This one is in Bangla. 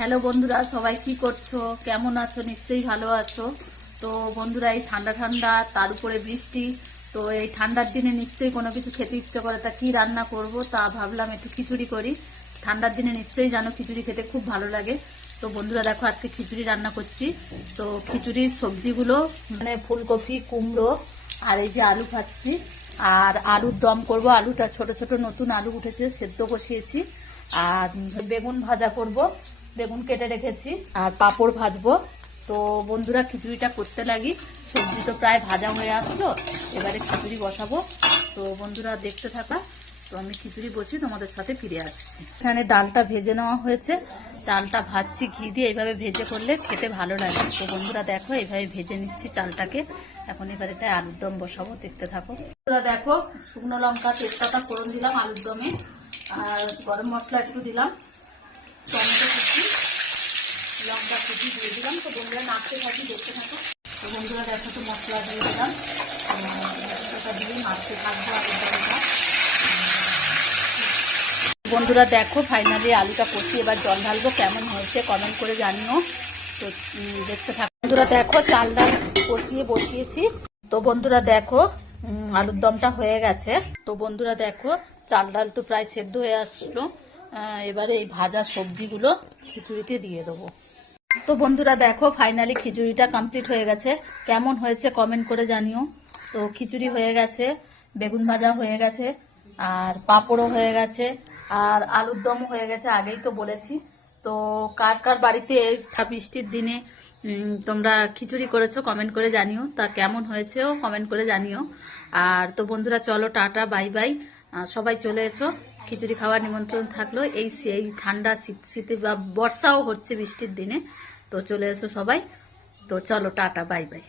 হ্যালো বন্ধুরা, সবাই কি করছো, কেমন আছো? নিশ্চয়ই ভালো আছো। তো বন্ধুরা, এই ঠান্ডা ঠান্ডা, তার উপরে বৃষ্টি। তো এই ঠান্ডার দিনে নিশ্চয়ই কোনো কিছু খেতে ইচ্ছে করে। তা কি রান্না করব, তা ভাবলাম একটু খিচুড়ি করি। ঠান্ডার দিনে নিশ্চয়ই জানো খিচুড়ি খেতে খুব ভালো লাগে। তো বন্ধুরা দেখো, আজকে খিচুড়ি রান্না করছি। তো খিচুড়ির সবজিগুলো মানে ফুলকপি, কুমড়ো, আর এই যে আলু খাচ্ছি। আর আলুর দম করব। আলুটা ছোট ছোট নতুন আলু উঠেছে, সেদ্ধ বসিয়েছি। আর বেগুন ভাজা করব, বেগুন কেটে রেখেছি। আর পাঁপড় ভাজবো। তো বন্ধুরা, খিচুড়িটা করতে লাগি। সবজি তো প্রায় ভাজা হয়ে আসলো, এবারে খিচুড়ি বসাবো। তো বন্ধুরা দেখতে থাকা। তো আমি খিচুড়ি বসি, তোমাদের সাথে ফিরে আসছি। এখানে ডালটা ভেজে নেওয়া হয়েছে, চালটা ভাজছি ঘি দিয়ে। এইভাবে ভেজে করলে খেতে ভালো লাগে। তো বন্ধুরা দেখো, এইভাবে ভেজে নিচ্ছি চালটাকে। এখন এবারে তাই আলুর দম বসাবো, দেখতে থাকো। বন্ধুরা দেখো, শুকনো লঙ্কা তেজপাতা ফোড়ন দিলাম আলুর দমে। আর গরম মশলা একটু দিলাম, টমেটো কুচি, লঙ্কা কুচি দিয়ে দিলাম। তো বন্ধুরা নাড়তে থাকি, দেখতে থাকো। তো বন্ধুরা দেখো, তো মশলা দিয়ে দিলাম, মশলাটা দিয়ে নাড়তে থাকবো আলুর দমটা। বন্ধুরা দেখো, ফাইনালি আলুটা কষি, এবার জল ঢালবো। কেমন হয়েছে কমেন্ট করে জানিও। তো দেখতে থাকো। বন্ধুরা দেখো, চাল ডাল কষিয়ে বসিয়েছি। তো বন্ধুরা দেখো, আলুর দমটা হয়ে গেছে। তো বন্ধুরা দেখো, চাল ডাল তো প্রায় সেদ্ধ হয়ে আসলো। এবারে এই ভাজা সবজিগুলো খিচুড়িতে দিয়ে দেবো। তো বন্ধুরা দেখো, ফাইনালি খিচুড়িটা কমপ্লিট হয়ে গেছে। কেমন হয়েছে কমেন্ট করে জানিও। তো খিচুড়ি হয়ে গেছে, বেগুন ভাজা হয়ে গেছে, আর পাঁপড়ও হয়ে গেছে, আর আলুর দমও হয়ে গেছে, আগেই তো বলেছি। তো কার কার বাড়িতে এই বৃষ্টির দিনে তোমরা খিচুড়ি করেছো কমেন্ট করে জানিও। তা কেমন হয়েছেও কমেন্ট করে জানিও। আর তো বন্ধুরা চলো, টাটা, বাই বাই। সবাই চলে এসো, খিচুড়ি খাওয়ার নিমন্ত্রণ থাকলো। এই ঠান্ডা শীতে বা বর্ষাও হচ্ছে বৃষ্টির দিনে। তো চলে এসো সবাই। তো চলো, টাটা, বাই বাই।